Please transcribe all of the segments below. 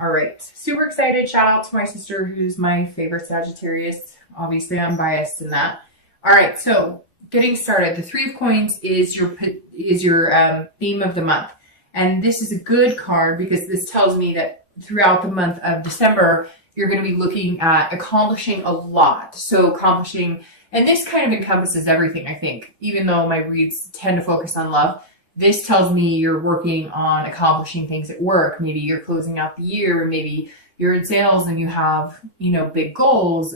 All right. Super excited. Shout out to my sister, who's my favorite Sagittarius. Obviously, I'm biased in that. All right. So getting started. The Three of Coins is your theme of the month. And this is a good card because this tells me that throughout the month of December, you're going to be looking at accomplishing a lot. So accomplishing, and this kind of encompasses everything, I think, even though my reads tend to focus on love. This tells me you're working on accomplishing things at work. Maybe you're closing out the year. Maybe you're in sales and you have, big goals.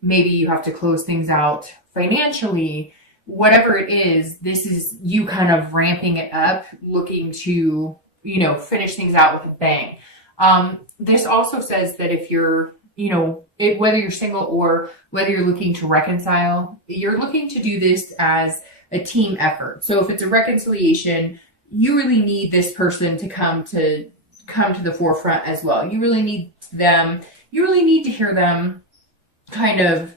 Maybe you have to close things out financially. Whatever it is, this is you kind of ramping it up, looking to, finish things out with a bang. This also says that if you're, whether you're single or whether you're looking to reconcile, you're looking to do this as a team effort. So if it's a reconciliation, you really need this person to come to the forefront as well. You really need to hear them kind of,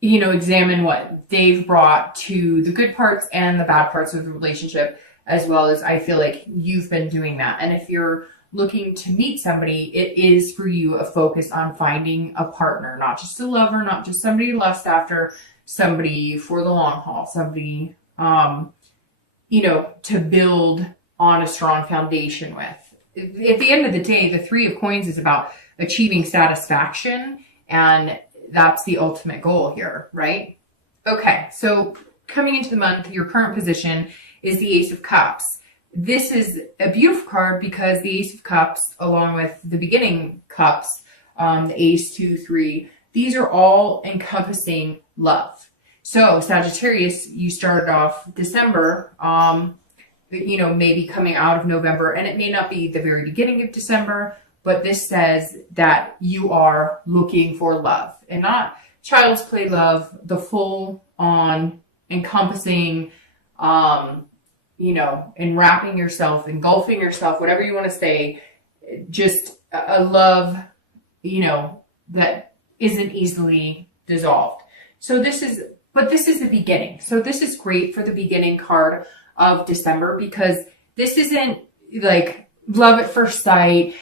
examine what they've brought to the good parts and the bad parts of the relationship, as well as I feel like you've been doing that. And if you're looking to meet somebody, it is for you a focus on finding a partner, not just a lover, not just somebody to lust after, somebody for the long haul, somebody, to build on a strong foundation with. At the end of the day, the Three of Coins is about achieving satisfaction, and that's the ultimate goal here, right? Okay, so coming into the month, your current position is the Ace of Cups. This is a beautiful card because the Ace of Cups, along with the beginning cups, the Ace, 2, 3, these are all encompassing love. So Sagittarius, you started off December, maybe coming out of November, and it may not be the very beginning of December, but this says that you are looking for love and not child's play love, the full on encompassing, enwrapping yourself, engulfing yourself, whatever you want to say, just a love, that isn't easily dissolved. So this is the beginning. So this is great for the beginning card of December because this isn't like love at first sight,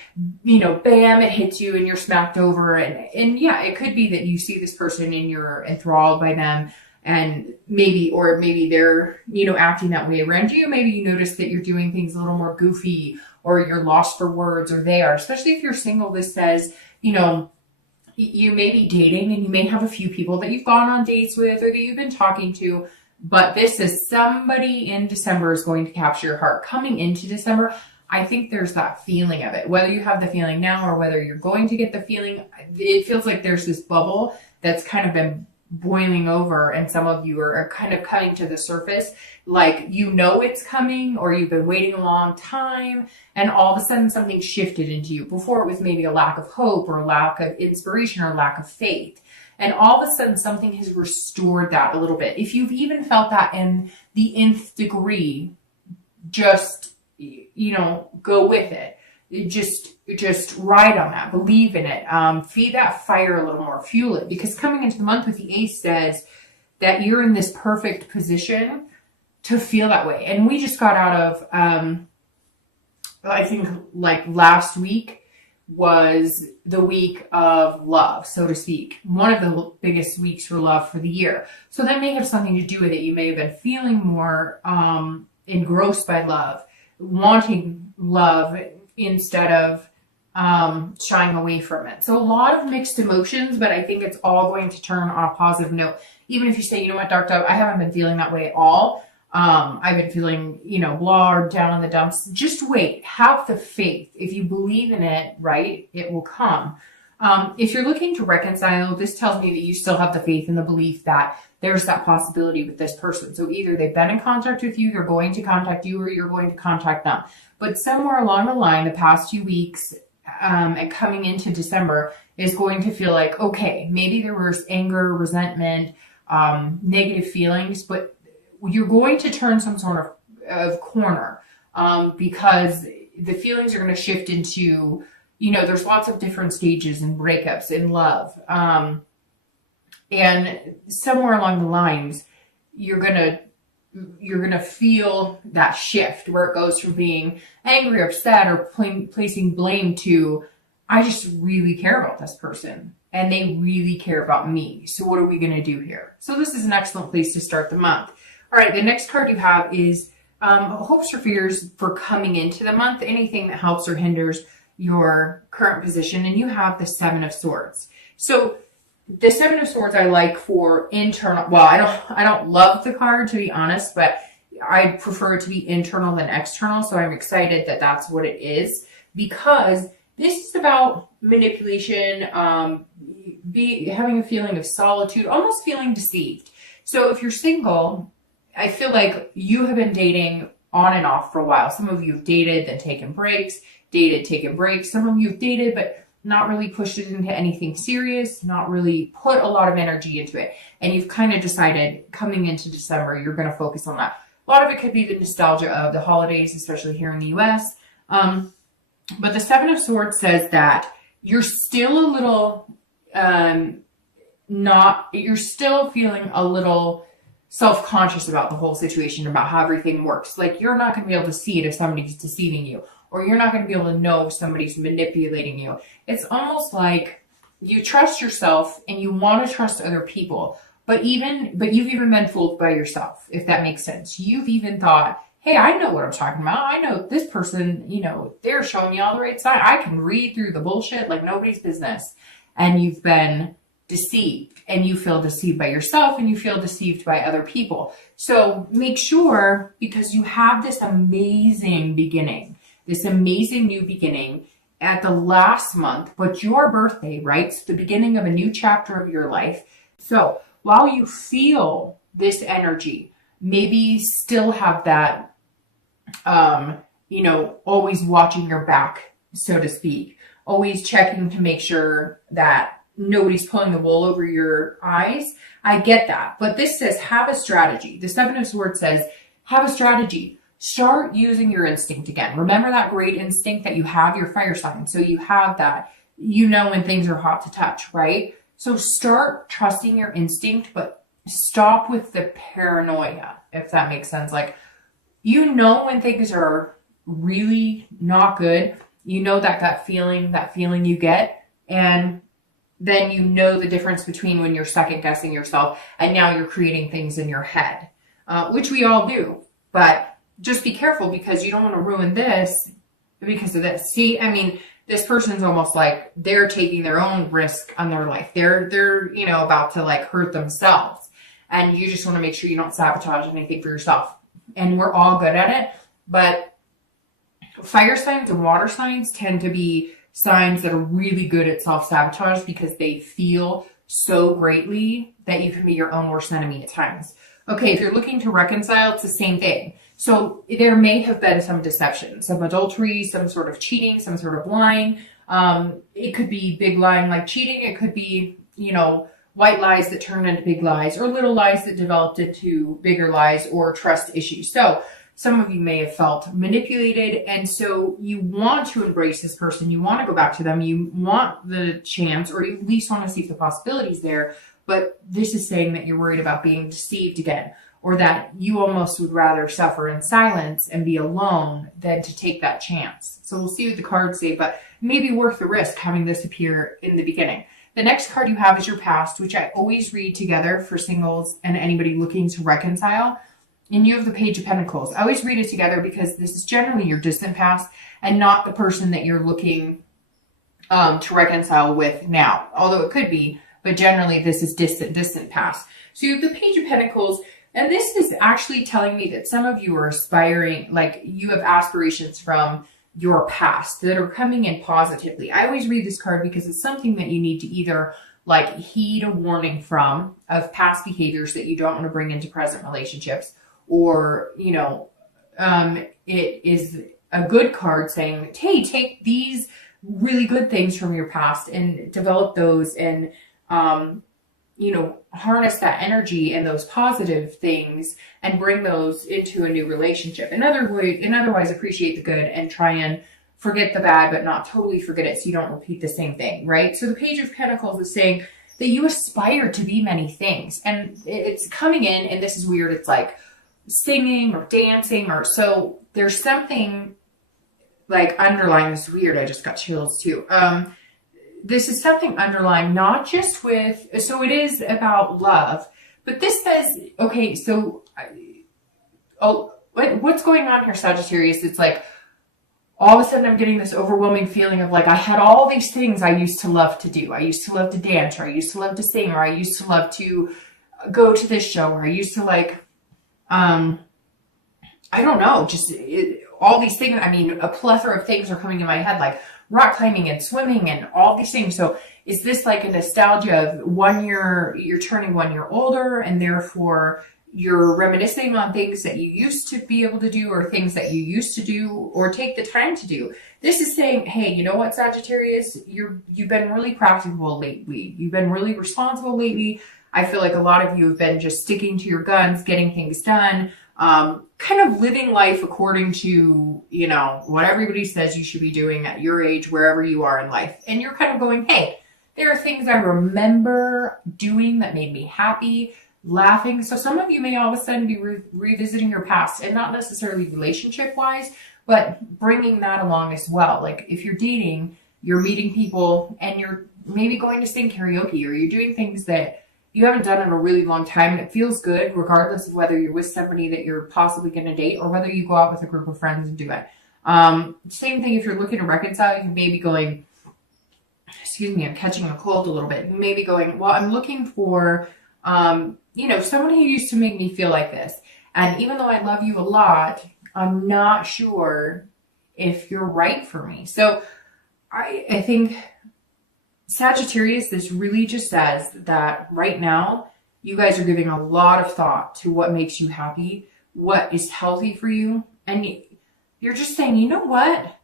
bam, it hits you and you're smacked over. And yeah, it could be that you see this person and you're enthralled by them. And maybe they're, acting that way around you. Maybe you notice that you're doing things a little more goofy or you're lost for words or they are, especially if you're single. This says, you may be dating and you may have a few people that you've gone on dates with or that you've been talking to, but this is somebody in December is going to capture your heart. Coming into December, I think there's that feeling of it. Whether you have the feeling now or whether you're going to get the feeling, it feels like there's this bubble that's kind of been boiling over and some of you are kind of coming to the surface, like it's coming or you've been waiting a long time and all of a sudden something shifted into you. Before it was maybe a lack of hope or a lack of inspiration or lack of faith, and all of a sudden something has restored that a little bit. If you've even felt that in the nth degree, just go with it. Just ride on that, believe in it, feed that fire a little more, fuel it, because coming into the month with the Ace says that you're in this perfect position to feel that way. And we just got out of, I think like last week was the week of love, so to speak. One of the biggest weeks for love for the year. So that may have something to do with it. You may have been feeling more engrossed by love, wanting love instead of shying away from it. So a lot of mixed emotions, but I think it's all going to turn on a positive note. Even if you say, Dark Dove, I haven't been feeling that way at all. I've been feeling, blah or down in the dumps. Just wait. Have the faith. If you believe in it, right, it will come. If you're looking to reconcile, this tells me that you still have the faith and the belief that there's that possibility with this person. So either they've been in contact with you, they're going to contact you, or you're going to contact them. But somewhere along the line, the past 2 weeks, and coming into December is going to feel like, okay, maybe there was anger, resentment, negative feelings, but you're going to turn some sort of corner, because the feelings are going to shift into, there's lots of different stages and breakups in love. And somewhere along the lines, you're going to you're going to feel that shift where it goes from being angry, upset, or placing blame to, I just really care about this person and they really care about me. So what are we going to do here? So this is an excellent place to start the month. All right, the next card you have is hopes or fears for coming into the month, anything that helps or hinders your current position. And you have the Seven of Swords. So the Seven of Swords I like for internal. Well, I don't love the card, to be honest, but I prefer it to be internal than external. So I'm excited that that's what it is, because this is about manipulation, having a feeling of solitude, almost feeling deceived. So if you're single, I feel like you have been dating on and off for a while. Some of you have dated, then taken breaks, dated, taken breaks. Some of you have dated, but not really pushed it into anything serious, not really put a lot of energy into it. And you've kind of decided coming into December, you're going to focus on that. A lot of it could be the nostalgia of the holidays, especially here in the US. But the Seven of Swords says that you're still a little, you're still feeling a little self-conscious about the whole situation, about how everything works. Like, you're not going to be able to see it if somebody's deceiving you, or you're not going to be able to know if somebody's manipulating you. It's almost like you trust yourself and you want to trust other people, but you've even been fooled by yourself, if that makes sense. You've even thought, hey, I know what I'm talking about. I know this person, they're showing me all the right side. I can read through the bullshit like nobody's business. And you've been deceived, and you feel deceived by yourself, and you feel deceived by other people. So make sure, because you have this amazing beginning, this amazing new beginning at the last month, but your birthday, right? It's the beginning of a new chapter of your life. So while you feel this energy, maybe still have that, always watching your back, so to speak, always checking to make sure that nobody's pulling the wool over your eyes. I get that. But this says, have a strategy. The Seven of Swords says, have a strategy. Start using your instinct again. Remember that great instinct that you have, your fire sign. So you have that, when things are hot to touch, right? So start trusting your instinct, but stop with the paranoia, if that makes sense. Like, when things are really not good, that gut feeling, that feeling you get, and then the difference between when you're second guessing yourself and now you're creating things in your head, which we all do. But just be careful, because you don't want to ruin this because of this. See, this person's almost like they're taking their own risk on their life. They're about to hurt themselves. And you just want to make sure you don't sabotage anything for yourself. And we're all good at it. But fire signs and water signs tend to be signs that are really good at self-sabotage, because they feel so greatly that you can be your own worst enemy at times. Okay, if you're looking to reconcile, it's the same thing. So there may have been some deception, some adultery, some sort of cheating, some sort of lying. It could be big lying like cheating. It could be, white lies that turned into big lies, or little lies that developed into bigger lies, or trust issues. So some of you may have felt manipulated, and so you want to embrace this person. You want to go back to them. You want the chance, or at least want to see if the possibility's there. But this is saying that you're worried about being deceived again, or that you almost would rather suffer in silence and be alone than to take that chance. So we'll see what the cards say, but maybe worth the risk having this appear in the beginning. The next card you have is your past, which I always read together for singles and anybody looking to reconcile. And you have the Page of Pentacles. I always read it together because this is generally your distant past and not the person that you're looking to reconcile with now. Although it could be, but generally this is distant past. So you have the Page of Pentacles, and this is actually telling me that some of you are aspiring, like you have aspirations from your past that are coming in positively. I always read this card because it's something that you need to either heed a warning from, of past behaviors that you don't want to bring into present relationships, or, it is a good card saying, hey, take these really good things from your past and develop those and, harness that energy and those positive things and bring those into a new relationship. And otherwise appreciate the good and try and forget the bad, but not totally forget it so you don't repeat the same thing, right? So the Page of Pentacles is saying that you aspire to be many things. And it's coming in, and this is weird. It's like, singing or dancing, or so there's something like underlying. This is weird. I just got chills too. This is something underlying, not just with, so it is about love, but this says, okay, so, what's going on here, Sagittarius? It's like, all of a sudden I'm getting this overwhelming feeling of like, I had all these things I used to love to do. I used to love to dance, or I used to love to sing, or I used to love to go to this show, or I used to like, I don't know, just all these things. I mean, a plethora of things are coming in my head, like rock climbing and swimming and all these things. So is this like a nostalgia of 1 year, you're turning 1 year older, and therefore you're reminiscing on things that you used to be able to do, or things that you used to do or take the time to do. This is saying, hey, you know what, Sagittarius, you've been really practical lately. You've been really responsible lately. I feel like a lot of you have been just sticking to your guns, getting things done, kind of living life according to, you know, what everybody says you should be doing at your age, wherever you are in life. And you're kind of going, hey, there are things I remember doing that made me happy, laughing. So some of you may all of a sudden be revisiting your past, and not necessarily relationship wise, but bringing that along as well. Like if you're dating, you're meeting people and you're maybe going to sing karaoke, or you're doing things that you haven't done in a really long time, and it feels good regardless of whether you're with somebody that you're possibly going to date, or whether you go out with a group of friends and do it. Same thing if you're looking to reconcile. You may be going, excuse me, I'm catching a cold a little bit. You may be going, well, I'm looking for, you know, someone who used to make me feel like this. And even though I love you a lot, I'm not sure if you're right for me. So I think Sagittarius, this really just says that right now, you guys are giving a lot of thought to what makes you happy, what is healthy for you. And you're just saying, you know what?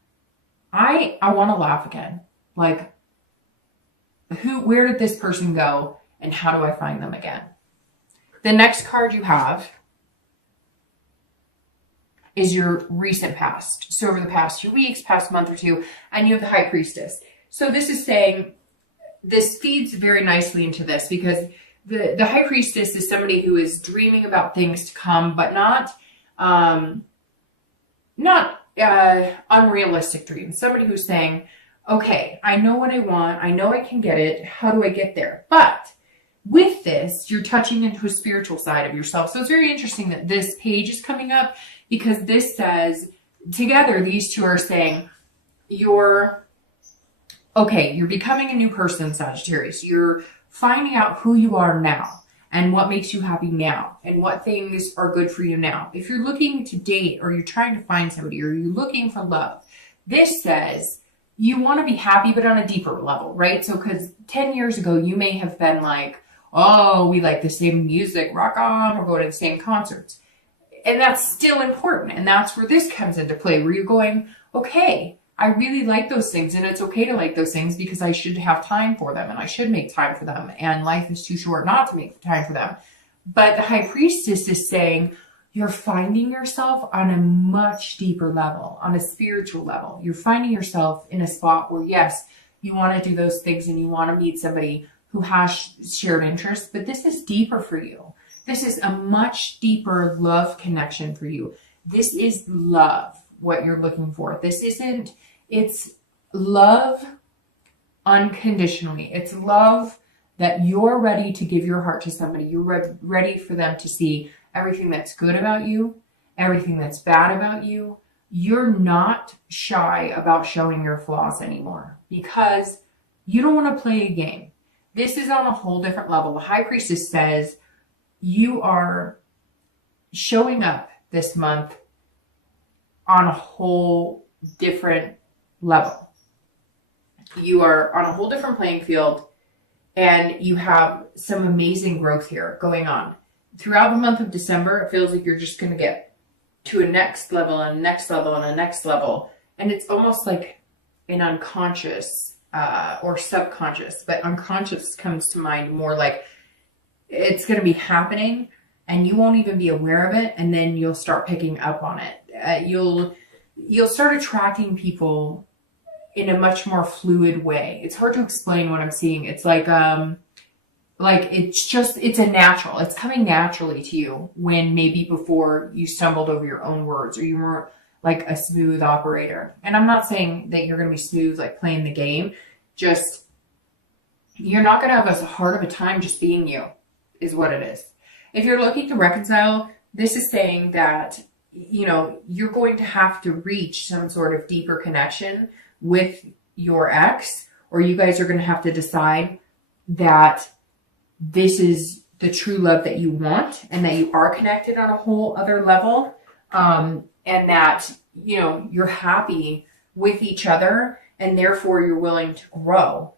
I want to laugh again. Like, where did this person go, and how do I find them again? The next card you have is your recent past. So over the past few weeks, past month or two, and you have the High Priestess. So this is saying, this feeds very nicely into this, because the High Priestess is somebody who is dreaming about things to come, but not unrealistic dreams. Somebody who's saying, okay, I know what I want. I know I can get it. How do I get there? But with this, you're touching into a spiritual side of yourself. So it's very interesting that this page is coming up, because this says, together, these two are saying, you're becoming a new person, Sagittarius. You're finding out who you are now, and what makes you happy now, and what things are good for you now. If you're looking to date, or you're trying to find somebody, or you're looking for love, this says you want to be happy, but on a deeper level, right? So because 10 years ago, you may have been like, oh, we like the same music, rock on, or go to the same concerts. And that's still important. And that's where this comes into play, where you're going, okay, I really like those things, and it's okay to like those things, because I should have time for them, and I should make time for them, and life is too short not to make time for them. But the High Priestess is saying, you're finding yourself on a much deeper level, on a spiritual level. You're finding yourself in a spot where, yes, you want to do those things, and you want to meet somebody who has shared interests, but this is deeper for you. This is a much deeper love connection for you. This is love, what you're looking for. It's love unconditionally. It's love that you're ready to give your heart to somebody. You're ready for them to see everything that's good about you, everything that's bad about you. You're not shy about showing your flaws anymore, because you don't want to play a game. This is on a whole different level. The High Priestess says you are showing up this month on a whole different level. You are on a whole different playing field, and you have some amazing growth here going on. Throughout the month of December, it feels like you're just going to get to a next level, and a next level, and a next level. And it's almost like an unconscious or subconscious, but unconscious comes to mind more like it's going to be happening, and you won't even be aware of it, and then you'll start picking up on it. You'll start attracting people in a much more fluid way. It's hard to explain what I'm seeing. It's like Like, it's a natural, it's coming naturally to you, when maybe before you stumbled over your own words, or you weren't like a smooth operator. And I'm not saying that you're going to be smooth, like playing the game, just, you're not going to have as hard of a time just being you, is what it is. If you're looking to reconcile, this is saying that, you know, you're going to have to reach some sort of deeper connection with your ex, or you guys are going to have to decide that this is the true love that you want, and that you are connected on a whole other level, and that, you know, you're happy with each other, and therefore you're willing to grow,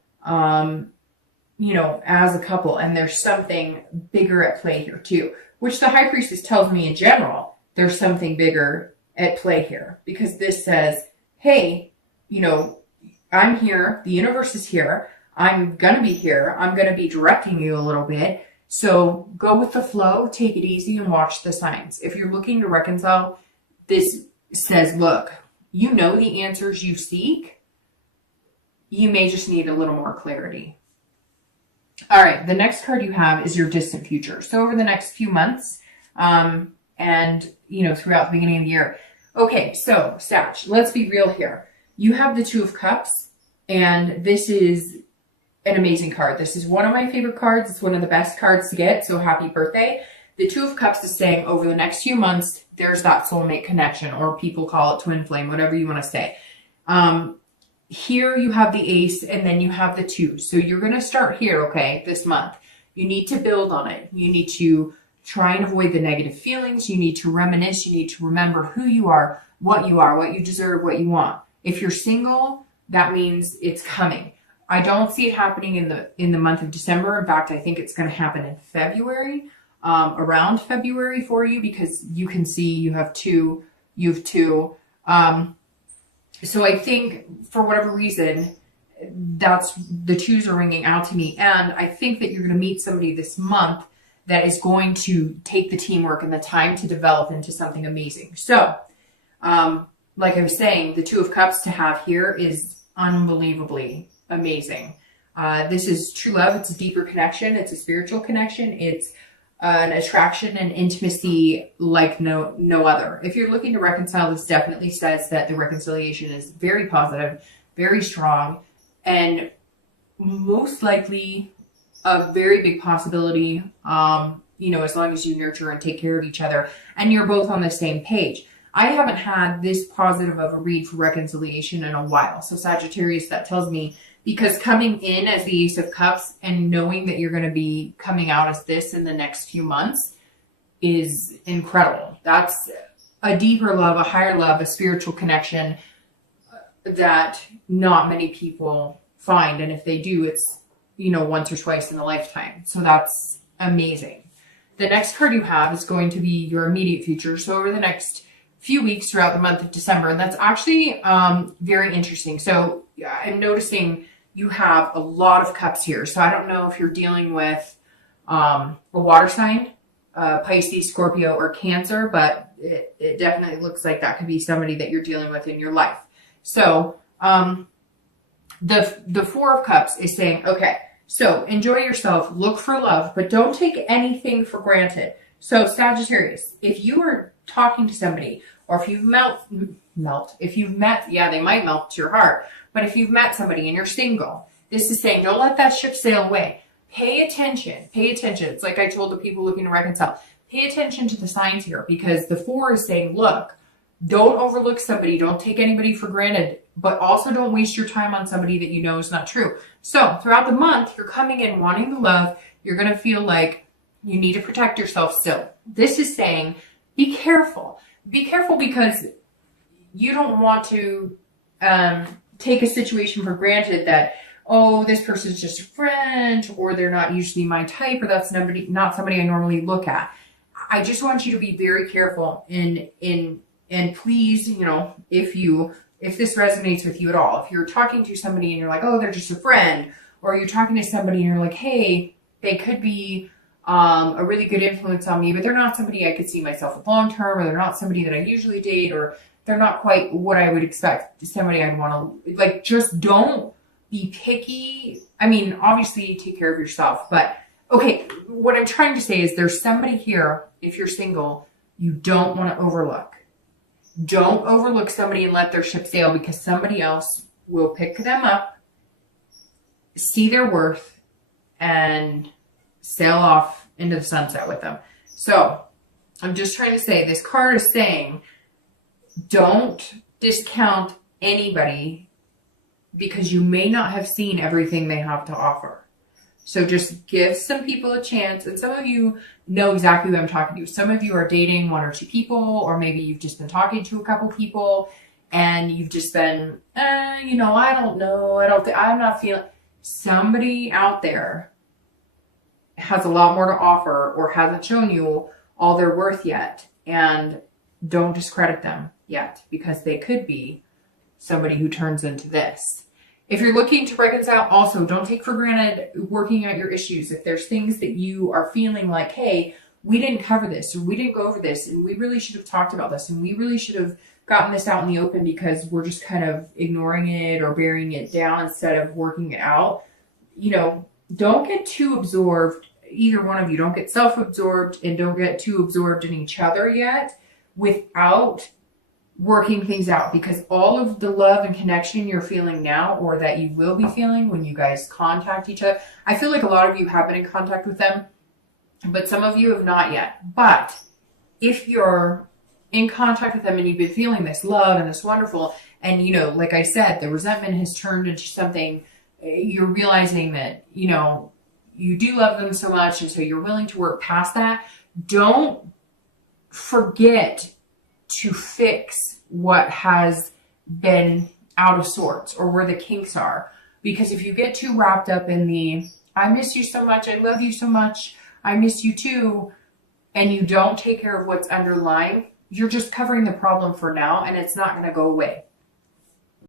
you know, as a couple. And there's something bigger at play here too, which the High Priestess tells me in general, there's something bigger at play here, because this says, hey, you know, I'm here, the universe is here, I'm going to be here, I'm going to be directing you a little bit. So go with the flow, take it easy, and watch the signs. If you're looking to reconcile, this says, look, you know the answers you seek. You may just need a little more clarity. All right, the next card you have is your distant future. So over the next few months, and, you know, throughout the beginning of the year. Okay, so Sag, let's be real here. You have the Two of Cups, and this is an amazing card. This is one of my favorite cards. It's one of the best cards to get, so happy birthday. The Two of Cups is saying over the next few months, there's that soulmate connection, or people call it twin flame, whatever you want to say. Here you have the Ace, and then you have the Two. So you're going to start here, okay, this month. You need to build on it. You need to try and avoid the negative feelings. You need to reminisce. You need to remember who you are, what you deserve, what you want. If you're single, that means it's coming. I don't see it happening in the month of December. In fact, I think it's going to happen in February, around February for you, because you can see you have two. So I think for whatever reason, that's the twos are ringing out to me. And I think that you're going to meet somebody this month that is going to take the teamwork and the time to develop into something amazing. So, like I was saying, the Two of Cups to have here is unbelievably amazing. This is true love. It's a deeper connection. It's a spiritual connection. It's an attraction and intimacy like no other. If you're looking to reconcile, this definitely says that the reconciliation is very positive, very strong, and most likely a very big possibility, you know, as long as you nurture and take care of each other and you're both on the same page. I haven't had this positive of a read for reconciliation in a while. So Sagittarius, that tells me, because coming in as the Ace of Cups and knowing that you're going to be coming out as this in the next few months is incredible. That's a deeper love, a higher love, a spiritual connection that not many people find. And if they do, it's, you know, once or twice in a lifetime. So that's amazing. The next card you have is going to be your immediate future. So over the next few weeks throughout the month of December, and that's actually very interesting. So I'm noticing you have a lot of cups here. So I don't know if you're dealing with a water sign, Pisces, Scorpio, or Cancer, but it definitely looks like that could be somebody that you're dealing with in your life. So the Four of Cups is saying, okay, so enjoy yourself, look for love, but don't take anything for granted. So Sagittarius, if you are talking to somebody, or if you've met, yeah, they might melt your heart, but if you've met somebody and you're single, this is saying, don't let that ship sail away. Pay attention. Pay attention. It's like I told the people looking to reconcile. Pay attention to the signs here, because the Four is saying, look, don't overlook somebody. Don't take anybody for granted, but also don't waste your time on somebody that you know is not true. So throughout the month, you're coming in wanting the love. You're going to feel like you need to protect yourself still. This is saying, be careful. Be careful, because you don't want to take a situation for granted that, oh, this person's just a friend, or they're not usually my type, or that's not somebody I normally look at. I just want you to be very careful and please, you know, if this resonates with you at all, if you're talking to somebody and you're like, oh, they're just a friend, or you're talking to somebody and you're like, hey, they could be a really good influence on me, but they're not somebody I could see myself with long term, or they're not somebody that I usually date, or they're not quite what I would expect somebody I'd want to, like, just don't be picky. I mean, obviously take care of yourself, but Okay, what I'm trying to say is there's somebody here, if you're single, you don't want to overlook. Don't overlook somebody and let their ship sail, because somebody else will pick them up, see their worth, and sail off into the sunset with them. So I'm just trying to say, this card is saying, don't discount anybody because you may not have seen everything they have to offer. So just give some people a chance. And some of you know exactly what I'm talking to. Some of you are dating 1 or 2 people, or maybe you've just been talking to a couple people and you've just been, I don't know. I'm not feeling. Somebody out there has a lot more to offer or hasn't shown you all their worth yet. And don't discredit them yet, because they could be somebody who turns into this. If you're looking to reconcile, also don't take for granted working out your issues. If there's things that you are feeling like, hey, we didn't cover this, or we didn't go over this, and we really should have talked about this, and we really should have gotten this out in the open because we're just kind of ignoring it or burying it down instead of working it out. Don't get too absorbed. Either one of you, don't get self-absorbed and don't get too absorbed in each other yet without working things out, because all of the love and connection you're feeling now, or that you will be feeling when you guys contact each other, I feel like a lot of you have been in contact with them, but some of you have not yet. But if you're in contact with them and you've been feeling this love and this wonderful, and like I said, the resentment has turned into something, you're realizing that you do love them so much, and so you're willing to work past that. Don't forget to fix what has been out of sorts, or where the kinks are. Because if you get too wrapped up in the, I miss you so much, I love you so much, I miss you too, and you don't take care of what's underlying, you're just covering the problem for now, and it's not going to go away.